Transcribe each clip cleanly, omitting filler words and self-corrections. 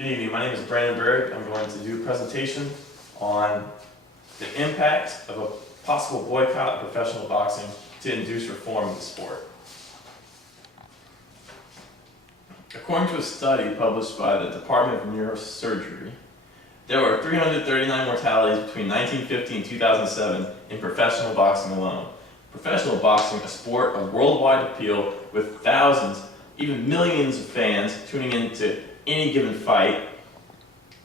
Good evening, my name is Brandon Berg. I'm going to do a presentation on the impact of a possible boycott of professional boxing to induce reform in the sport. According to a study published by the Department of Neurosurgery, there were 339 mortalities between 1950 and 2007 in professional boxing alone. Professional boxing, a sport of worldwide appeal with thousands, even millions of fans tuning into any given fight,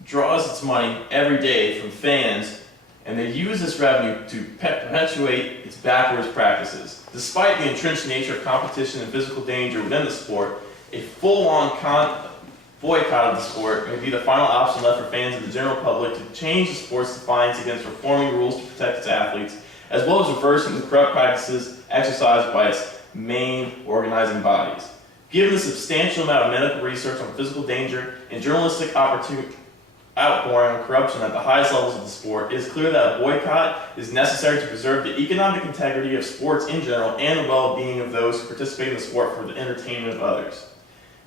draws its money every day from fans, and they use this revenue to perpetuate its backwards practices. Despite the entrenched nature of competition and physical danger within the sport, a full-on boycott of the sport may be the final option left for fans and the general public to change the sport's defiance against reforming rules to protect its athletes, as well as reversing the corrupt practices exercised by its main organizing bodies. Given the substantial amount of medical research on physical danger and journalistic outpouring on corruption at the highest levels of the sport, it is clear that a boycott is necessary to preserve the economic integrity of sports in general and the well-being of those who participate in the sport for the entertainment of others.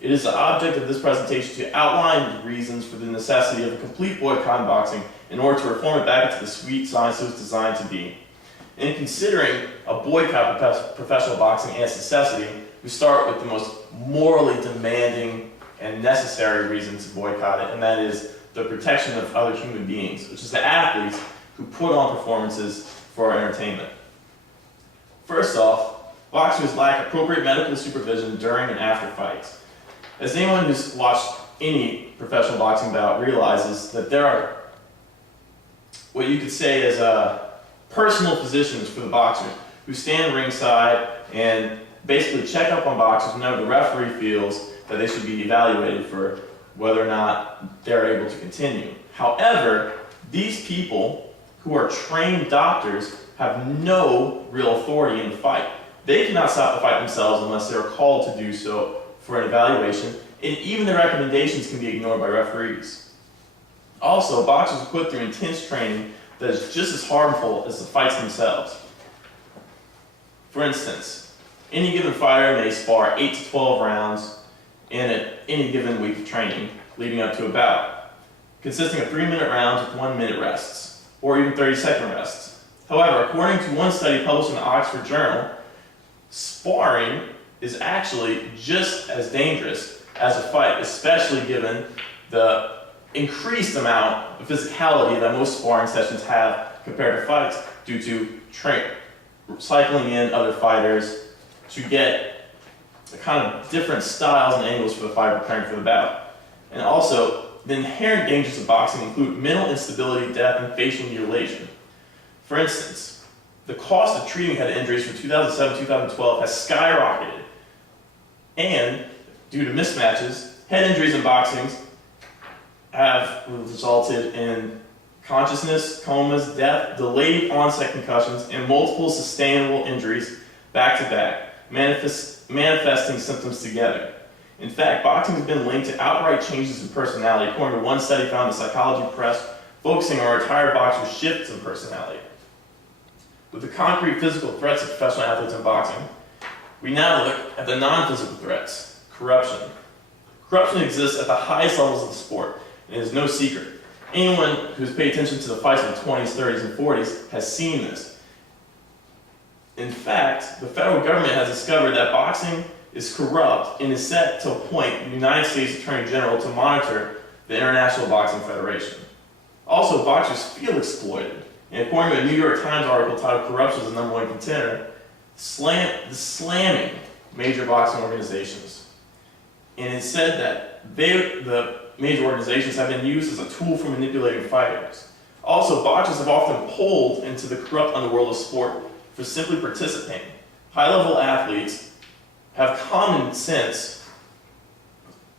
It is the object of this presentation to outline the reasons for the necessity of a complete boycott in boxing in order to reform it back into the sweet science it was designed to be. In considering a boycott of professional boxing as necessity, we start with the most morally demanding and necessary reason to boycott it, and that is the protection of other human beings, which is the athletes who put on performances for our entertainment. First off, boxers lack appropriate medical supervision during and after fights. As anyone who's watched any professional boxing bout realizes that there are what you could say is personal physicians for the boxers who stand ringside and basically check up on boxers whenever the referee feels that they should be evaluated for whether or not they're able to continue. However, these people who are trained doctors have no real authority in the fight. They cannot stop the fight themselves unless they're called to do so for an evaluation, and even the recommendations can be ignored by referees. Also, boxers are put through intense training that is just as harmful as the fights themselves. For instance, any given fighter may spar 8 to 12 rounds in any given week of training leading up to a bout, consisting of 3-minute rounds with 1-minute rests, or even 30-second rests. However, according to one study published in the Oxford Journal, sparring is actually just as dangerous as a fight, especially given the increased amount of physicality that most sparring sessions have compared to fights due to cycling in other fighters to get the kind of different styles and angles for the fighter preparing for the bout. And also, the inherent dangers of boxing include mental instability, death, and facial mutilation. For instance, the cost of treating head injuries from 2007-2012 has skyrocketed, and due to mismatches, head injuries in boxing have resulted in consciousness, comas, death, delayed onset concussions, and multiple sustainable injuries back to back, manifesting symptoms together. In fact, boxing has been linked to outright changes in personality, according to one study found in the Psychology Press, focusing on retired boxers' shifts in personality. With the concrete physical threats of professional athletes in boxing, we now look at the non-physical threats, corruption. Corruption exists at the highest levels of the sport, and it is no secret. Anyone who's paid attention to the fights of the 20s, 30s, and 40s has seen this. In fact, the federal government has discovered that boxing is corrupt and is set to appoint the United States Attorney General to monitor the International Boxing Federation. Also, boxers feel exploited, and according to a New York Times article titled "Corruption is the #1 contender," slamming major boxing organizations. And it said that the major organizations have been used as a tool for manipulating fighters. Also, boxers have often pulled into the corrupt underworld of sport for simply participating. High-level athletes have common sense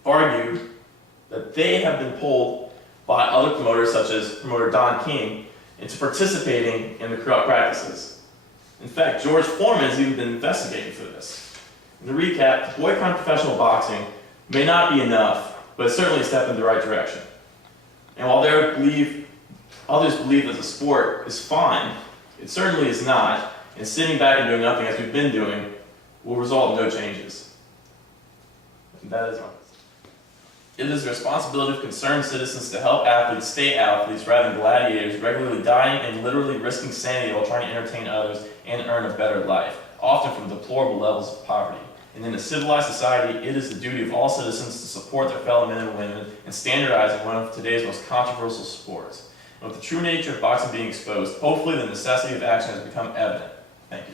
argued that they have been pulled by other promoters, such as promoter Don King, into participating in the corrupt practices. In fact, George Foreman has even been investigating for this. To recap, boycotting professional boxing may not be enough, but it's certainly a step in the right direction. And while others believe that the sport is fine, it certainly is not, and sitting back and doing nothing as we've been doing will result in no changes. And that is my It is the responsibility of concerned citizens to help athletes stay athletes rather than gladiators, regularly dying and literally risking sanity while trying to entertain others and earn a better life, often from deplorable levels of poverty. And in a civilized society, it is the duty of all citizens to support their fellow men and women in standardizing one of today's most controversial sports. And with the true nature of boxing being exposed, hopefully the necessity of action has become evident. Thank you.